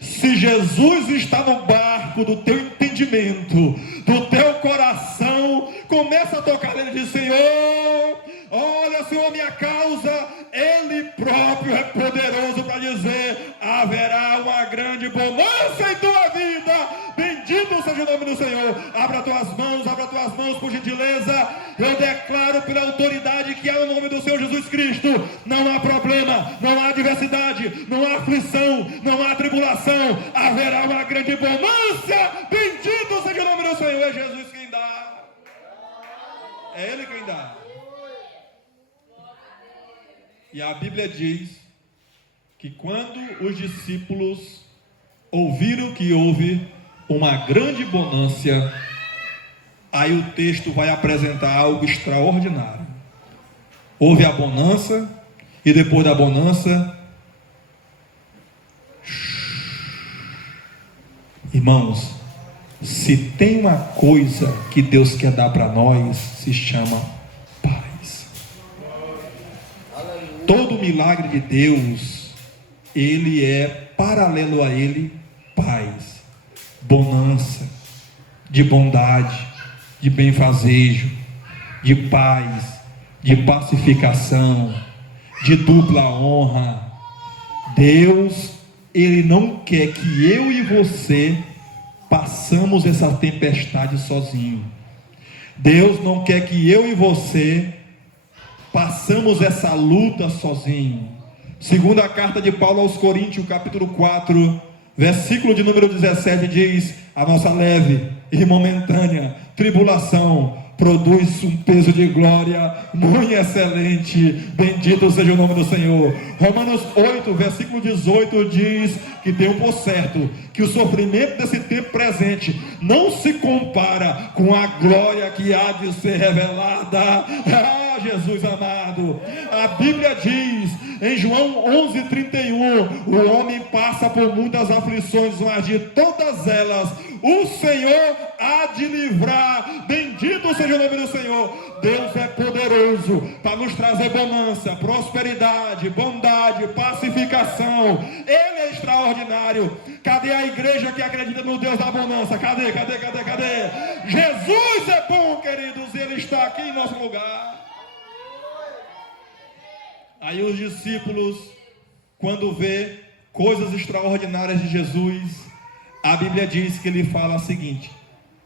Se Jesus está no barco do teu entendimento, do teu coração, coração, começa a tocar nele e diz: Senhor, olha, Senhor, minha causa. Ele próprio é poderoso para dizer: haverá uma grande bonança em tua vida. Bendito seja o nome do Senhor. Abra tuas mãos, por gentileza. Eu declaro pela autoridade que é o nome do Senhor Jesus Cristo. Não há problema, não há adversidade, não há aflição, não há tribulação. Haverá uma grande bonança. Bendito seja o nome do Senhor. É Jesus quem dá. É Ele quem dá. E a Bíblia diz que quando os discípulos ouviram que houve uma grande bonança, aí o texto vai apresentar algo extraordinário. Houve a bonança, e depois da bonança, irmãos, se tem uma coisa que Deus quer dar para nós, se chama paz. Todo milagre de Deus, ele é paralelo a ele, paz, bonança, de bondade, de benfazejo, de paz, de pacificação, de dupla honra. Deus, ele não quer que eu e você passamos essa tempestade sozinho. Deus não quer que eu e você passamos essa luta sozinho. Segunda carta de Paulo aos Coríntios, capítulo 4, versículo de número 17, diz: a nossa leve e momentânea tribulação produz um peso de glória muito excelente. Bendito seja o nome do Senhor. Romanos 8, versículo 18 diz que tem por certo que o sofrimento desse tempo presente não se compara com a glória que há de ser revelada. Ah, Jesus amado, a Bíblia diz em João 11:31, o homem passa por muitas aflições, mas de todas elas o Senhor há de livrar. Bendito seja o nome do Senhor. Deus é poderoso para nos trazer bonança, prosperidade, bondade, pacificação. Ele é extraordinário. Cadê a igreja que acredita no Deus da bonança? Cadê? Jesus é bom, queridos, Ele está aqui em nosso lugar. Aí os discípulos, quando vê coisas extraordinárias de Jesus, a Bíblia diz que ele fala o seguinte: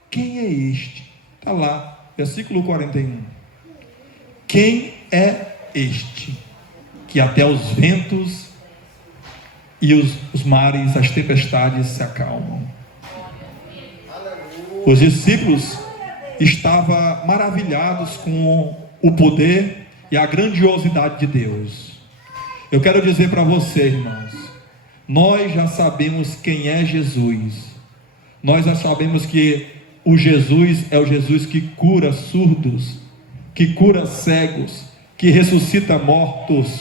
quem é este? Está lá, versículo 41. Quem é este que até os ventos e os mares, as tempestades se acalmam? Os discípulos estavam maravilhados com o poder e a grandiosidade de Deus. Eu quero dizer para você, irmãos, nós já sabemos quem é Jesus. Nós já sabemos que o Jesus é o Jesus que cura surdos, que cura cegos, que ressuscita mortos,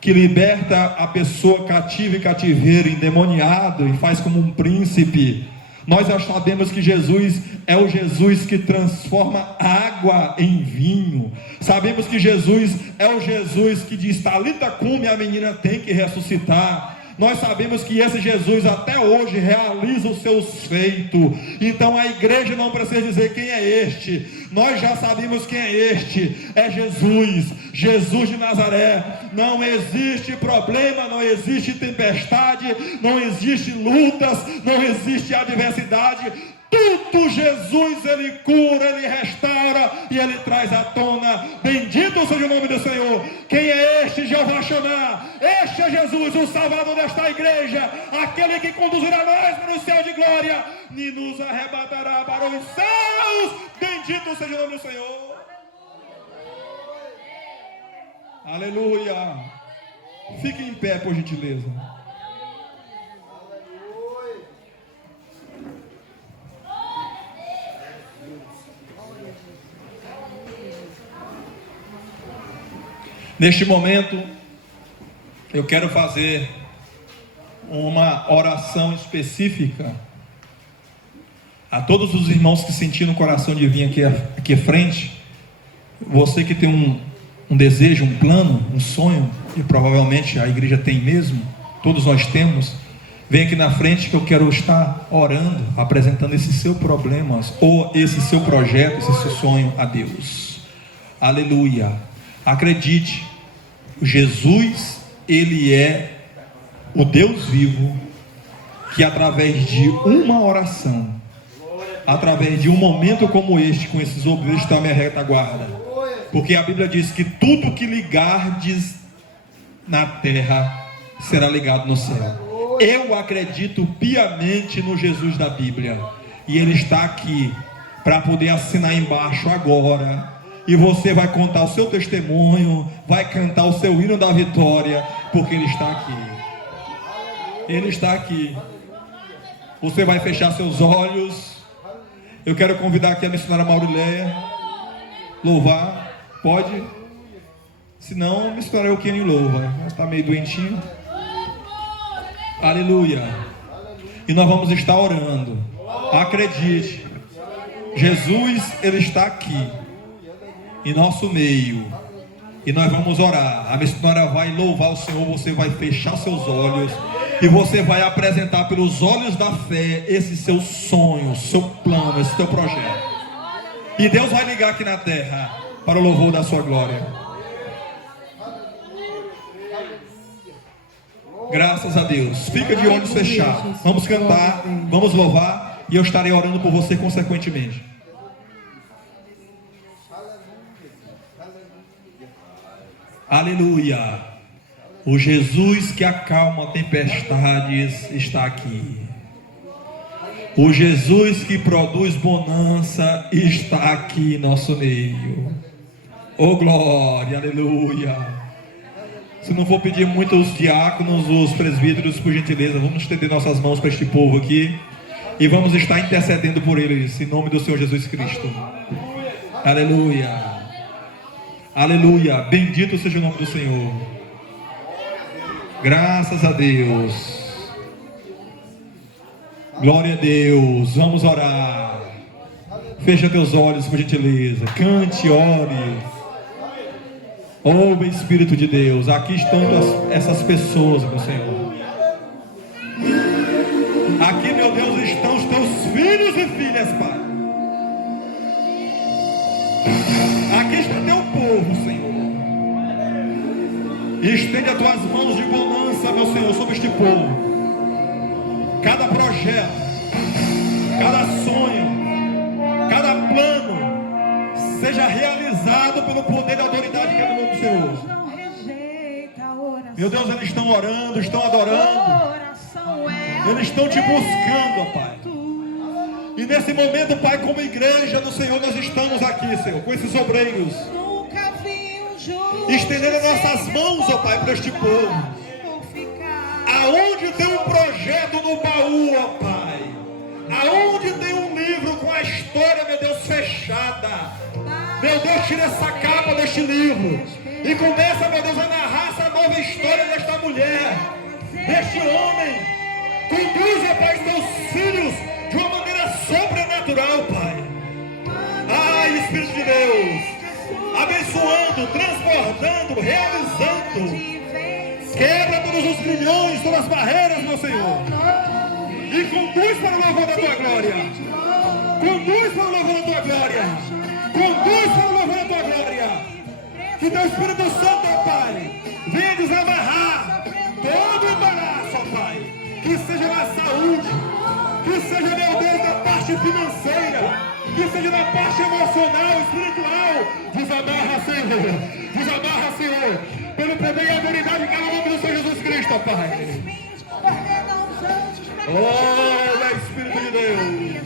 que liberta a pessoa cativa e cativeiro, endemoniado, e faz como um príncipe. Nós já sabemos que Jesus é o Jesus que transforma água em vinho. Sabemos que Jesus é o Jesus que diz: Talita cumi, a menina tem que ressuscitar. Nós sabemos que esse Jesus até hoje realiza os seus feitos. Então a igreja não precisa dizer quem é este. Nós já sabemos quem é este. É Jesus, Jesus de Nazaré. Não existe problema, não existe tempestade, não existe lutas, não existe adversidade. Tudo Jesus Ele cura, Ele restaura e Ele traz à tona. Bendito seja o nome do Senhor. Quem é este? Jeová Shammah. Este é Jesus, o Salvador desta igreja, aquele que conduzirá nós para o céu de glória e nos arrebatará para os céus. Bendito seja o nome do Senhor. Aleluia. Fique em pé, por gentileza. Neste momento, eu quero fazer uma oração específica a todos os irmãos que sentiram no coração de vir aqui à frente. Você que tem um desejo, um plano, um sonho, e provavelmente a igreja tem mesmo, todos nós temos, vem aqui na frente que eu quero estar orando, apresentando esse seu problemas, ou esse seu projeto, esse seu sonho a Deus. Aleluia. Acredite, Jesus, Ele é o Deus vivo, que através de uma oração, através de um momento como este, com esses obreiros que estão à minha retaguarda, porque a Bíblia diz que tudo que ligardes na terra será ligado no céu. Eu acredito piamente no Jesus da Bíblia, e Ele está aqui para poder assinar embaixo agora, e você vai contar o seu testemunho, vai cantar o seu hino da vitória, porque Ele está aqui. Ele está aqui. Você vai fechar seus olhos. Eu quero convidar aqui a missionária Maurileia louvar. Pode? Se não, a missionária Euquine louva. Ela está meio doentinho. Aleluia. E nós vamos estar orando. Acredite, Jesus, Ele está aqui em nosso meio, e nós vamos orar. A missionária vai louvar o Senhor. Você vai fechar seus olhos e você vai apresentar pelos olhos da fé esse seu sonho, seu plano, esse seu projeto, e Deus vai ligar aqui na terra para o louvor da sua glória. Graças a Deus. Fica de olhos fechados. Vamos cantar, vamos louvar, e eu estarei orando por você consequentemente. Aleluia. O Jesus que acalma tempestades está aqui. O Jesus que produz bonança está aqui em nosso meio. Oh glória, aleluia. Se não for pedir muito os diáconos, os presbíteros, por gentileza, vamos estender nossas mãos para este povo aqui e vamos estar intercedendo por eles, em nome do Senhor Jesus Cristo. Aleluia. Aleluia. Bendito seja o nome do Senhor. Graças a Deus. Glória a Deus. Vamos orar. Fecha teus olhos, por gentileza. Cante, ore. Ouve, Espírito de Deus. Aqui estão essas pessoas, meu Senhor. Aqui, meu Deus, estão os teus filhos e filhas, Pai. Aqui está teu povo, Senhor. Estende as tuas mãos de bonança, meu Senhor, sobre este povo. Cada projeto, cada sonho, cada plano seja realizado pelo poder da autoridade que é no nome do Senhor. Meu Deus, eles estão orando, estão adorando. Eles estão te buscando, ó Pai. E nesse momento, Pai, como igreja do Senhor, nós estamos aqui, Senhor, com esses obreiros, estendendo nossas mãos, ó Pai, para este povo. Aonde tem um projeto no baú, ó Pai, aonde tem um livro com a história, meu Deus, fechada, meu Deus, tira essa capa deste livro e começa, meu Deus, a narrar essa nova história desta mulher, deste homem. Conduz, ó Pai, os teus filhos de uma maneira sobrenatural, Pai. Ai, Espírito de Deus, abençoando, transbordando, realizando. Quebra todos os grilhões, todas as barreiras, meu Senhor. E conduz para o louvor da tua glória. Conduz para o louvor da tua glória. Conduz para o louvor da tua glória. Que teu Espírito Santo, ó Pai, venha desamarrar todo o embaraço, ó Pai. Que seja na saúde, que seja, meu Deus, na parte financeira, que seja na parte emocional, espiritual. Desamarra, Senhor. Desamarra, Senhor. Pelo poder e autoridade que é no nome do Senhor Jesus Cristo, ó Pai. Oh, Espírito de Deus.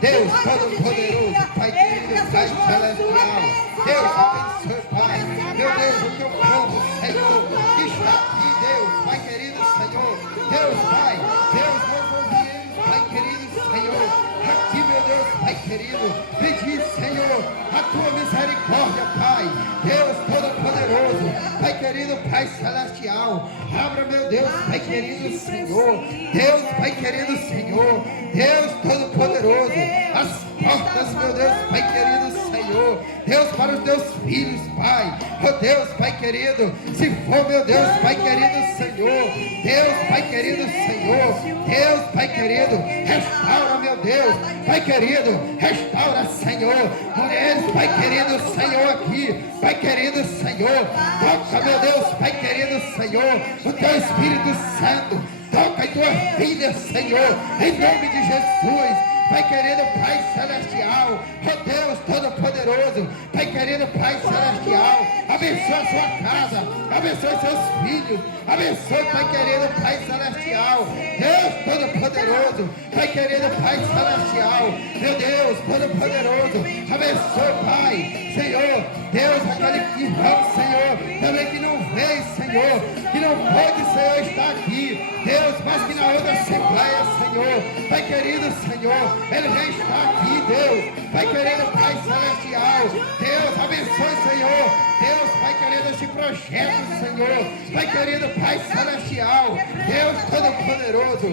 Deus Todo-Poderoso, Pai querido, Pai celestial, Deus abençoe, Pai. Meu Deus, o teu povo, Senhor, que está aqui, Deus, Pai querido, Senhor. Deus, Pai, Deus, nós ouvimos, Pai querido, Senhor. Aqui, meu Deus, Pai querido, pedi, Senhor, a tua misericórdia, Pai. Deus Todo-Poderoso, Pai querido, Pai celestial. Abra, meu Deus, Pai querido, Senhor. Deus, Pai querido, Senhor. Deus Todo-Poderoso, as portas, meu Deus, Pai querido Senhor. Deus, para os teus filhos, Pai. Oh Deus, Pai querido, se for, meu Deus, Pai querido Senhor. Deus, Pai querido Senhor. Deus, Pai querido, restaura, meu Deus. Pai querido, restaura, Senhor. Mulheres, Pai querido Senhor, aqui. Pai querido Senhor, toca, meu Deus, Pai querido Senhor, o teu Espírito Santo, toca em tua vida, Senhor, em nome de Jesus. Pai querido, Pai celestial, oh Deus Todo-Poderoso, Pai querido, Pai celestial, abençoa a sua casa, abençoe seus filhos, abençoe, Pai querido, Pai celestial, Deus Todo-Poderoso, Pai querido, Pai celestial, meu Deus Todo-Poderoso, abençoe, Pai, Senhor, Deus, aquele irmão, Senhor, também que não veio, Senhor, que não pode, Senhor, estar aqui, Deus, mas que na outra assembleia, Senhor, Pai querido, Senhor, ele já está aqui, Deus, Pai querido, Pai celestial, Deus, abençoe, Senhor, Deus, Pai querido, este projeto, Senhor, Pai querido, Pai celestial, Deus Todo-Poderoso,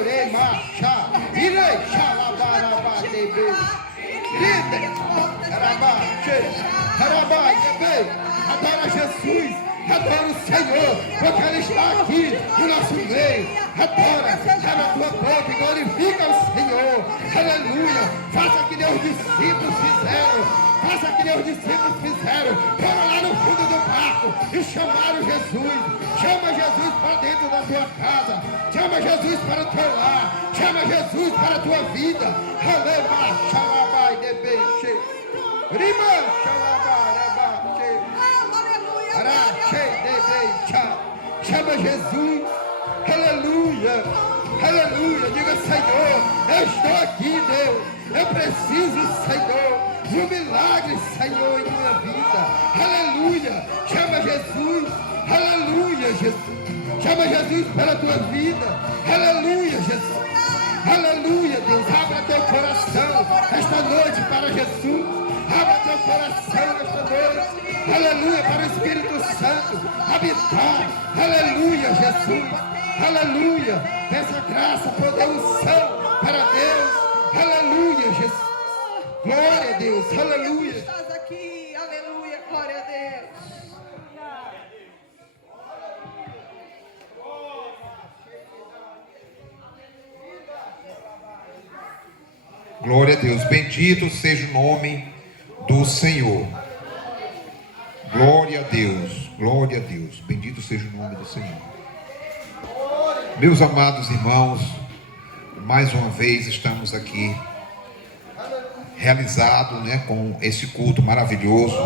orei, marcha, irei, xalabarabá, debe, líder, carabá, adora Jesus, adora o Senhor, porque Ele está aqui no nosso meio. Adora, abre a tua boca e glorifica o Senhor. Aleluia. Faça que nem os discípulos fizeram. Faça que nem os discípulos fizeram. Foram lá no fundo do barco e chamaram Jesus. Chama Jesus para dentro da tua casa. Chama Jesus para o teu lar. Chama Jesus para a tua vida. Aleluia. Xalabai de beixe. Rima, xalabarabate. Arache de beixa. Chama Jesus. Aleluia, aleluia, diga Senhor, eu estou aqui, Deus, eu preciso, Senhor, de um milagre, Senhor, em minha vida, aleluia, chama Jesus, aleluia, Jesus, chama Jesus pela tua vida, aleluia, Jesus, aleluia, Deus, abra teu coração esta noite para Jesus, abra teu coração esta noite, aleluia, para o Espírito Santo habitar, aleluia, Jesus. Aleluia, peça graça, poder, unção para Deus, aleluia, Jesus, glória a Deus, aleluia. Estás aqui, aleluia, glória a Deus. Glória a Deus, bendito seja o nome do Senhor. Glória a Deus, bendito seja o nome do Senhor. Meus amados irmãos, mais uma vez estamos aqui realizado, com esse culto maravilhoso,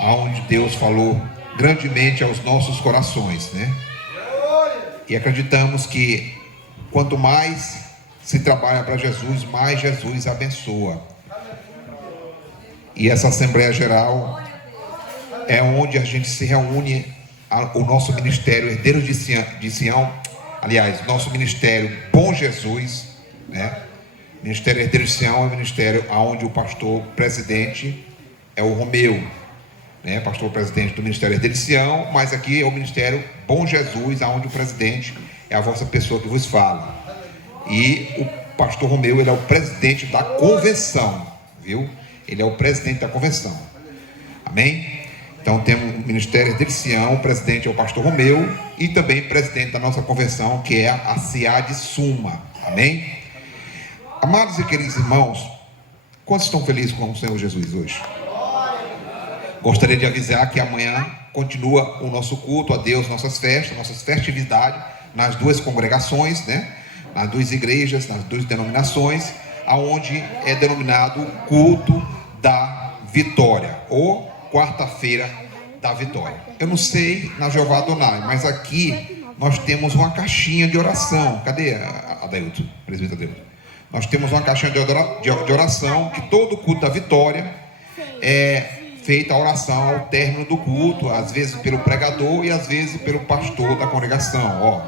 aonde Deus falou grandemente aos nossos corações, E acreditamos que quanto mais se trabalha para Jesus, mais Jesus abençoa. E essa Assembleia Geral é onde a gente se reúne, o nosso ministério Herdeiros de Sião, aliás, nosso ministério Bom Jesus, Ministério Herdeiro de Sião é o ministério onde o pastor presidente é o Romeu, pastor presidente do Ministério Herdeiro de Sião, mas aqui é o Ministério Bom Jesus, onde o presidente é a vossa pessoa que vos fala. E o pastor Romeu, ele é o presidente da convenção, viu? Ele é o presidente da convenção. Amém? Então temos o Ministério Herdeiro de Sião, o presidente é o pastor Romeu e também presidente da nossa convenção, que é a CIAD Suma. Amém? Amados e queridos irmãos, quantos estão felizes com o Senhor Jesus hoje? Gostaria de avisar que amanhã continua o nosso culto a Deus, nossas festas, nossas festividades nas duas congregações, nas duas igrejas, nas duas denominações, aonde é denominado culto da vitória, ou quarta-feira da vitória. Eu não sei na Jeová Adonai, mas aqui nós temos uma caixinha de oração. Cadê Adailton, presbítero Adailton? Nós temos uma caixinha de oração, que todo culto da vitória é feita a oração ao término do culto, às vezes pelo pregador e às vezes pelo pastor da congregação.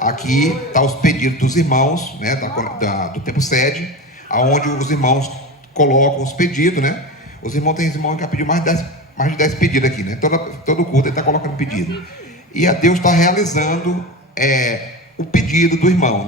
Aqui está os pedidos dos irmãos, do tempo sede, aonde os irmãos colocam os pedidos, Os irmãos, tem irmãos que já pediu mais de 10 pedidos aqui, Todo culto ele está colocando pedido. E a Deus está realizando o pedido do irmão,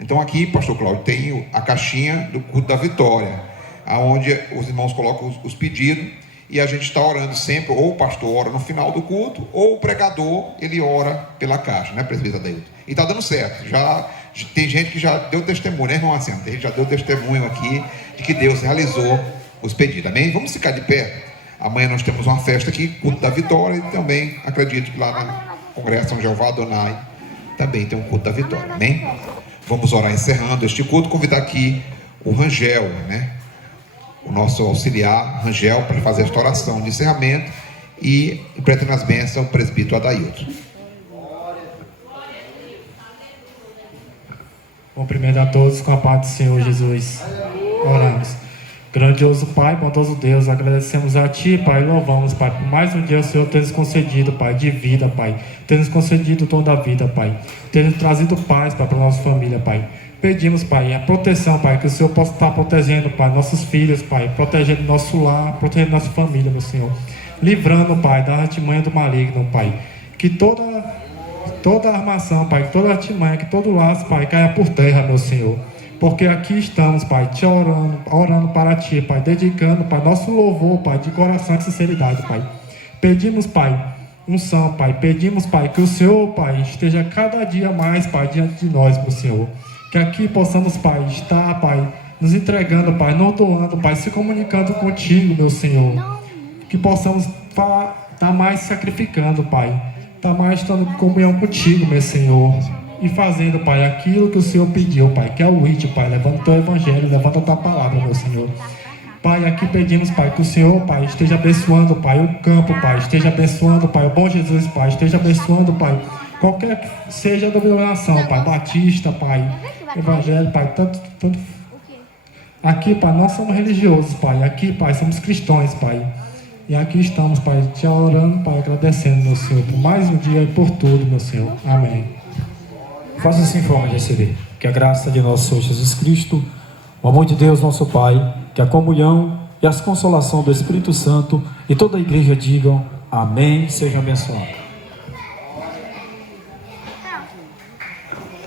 Então aqui, pastor Cláudio, tem a caixinha do culto da vitória. onde os irmãos colocam os pedidos e a gente está orando sempre, ou o pastor ora no final do culto, ou o pregador, ele ora pela caixa, né, presbítero Adailton? E está dando certo. Já tem gente que já deu testemunho, né, irmão Marcelo? Tem gente que já deu testemunho aqui de que Deus realizou os pedidos, amém? Vamos ficar de pé. Amanhã nós temos uma festa aqui, culto da vitória, e também acredito que lá na Congresso São Jeová Adonai também tem um culto da vitória, amém? Vamos orar encerrando este culto, convidar aqui o Rangel, né? O nosso auxiliar Rangel, para fazer esta oração de encerramento e pretendo as bênçãos o presbítero Adailton. Cumprimento a todos com a paz do Senhor Jesus. Oramos. Grandioso Pai, bondoso Deus, agradecemos a Ti, Pai, louvamos, Pai, por mais um dia o Senhor ter nos concedido, Pai, de vida, Pai, ter nos concedido o dom da vida, Pai, ter nos trazido paz, Pai, para a nossa família, Pai. Pedimos, Pai, a proteção, Pai, que o Senhor possa estar protegendo, Pai, nossos filhos, Pai, protegendo nosso lar, protegendo nossa família, meu Senhor. Livrando, Pai, da artimanha do maligno, Pai. Que toda armação, Pai, toda artimanha, que todo laço, Pai, caia por terra, meu Senhor. Porque aqui estamos, Pai, te orando para Ti, Pai, dedicando, Pai, nosso louvor, Pai, de coração e sinceridade, Pai. Pedimos, Pai, unção, Pai, pedimos, Pai, que o Senhor, Pai, esteja cada dia mais, Pai, diante de nós, meu Senhor. Que aqui possamos, Pai, estar, Pai, nos entregando, Pai, nos doando, Pai, se comunicando contigo, meu Senhor. Que possamos estar mais sacrificando, Pai, estar mais estando em comunhão contigo, meu Senhor. E fazendo, Pai, aquilo que o Senhor pediu, Pai, que é o IT, Pai, levando o Teu Evangelho, levando a Tua Palavra, meu Senhor. Pai, aqui pedimos, Pai, que o Senhor, Pai, esteja abençoando, Pai, o campo, Pai, esteja abençoando, Pai, o bom Jesus, Pai, esteja abençoando, Pai, qualquer que seja a denominação, Pai, batista, Pai, Evangelho, Pai, tanto. Aqui, Pai, nós somos religiosos, Pai, aqui, Pai, somos cristãos, Pai. E aqui estamos, Pai, te orando, Pai, agradecendo, meu Senhor, por mais um dia e por tudo, meu Senhor. Amém. Faça-se em forma de receber. Que a graça de nosso Senhor Jesus Cristo, o amor de Deus, nosso Pai, que a comunhão e a consolação do Espírito Santo e toda a igreja digam amém, sejam abençoados.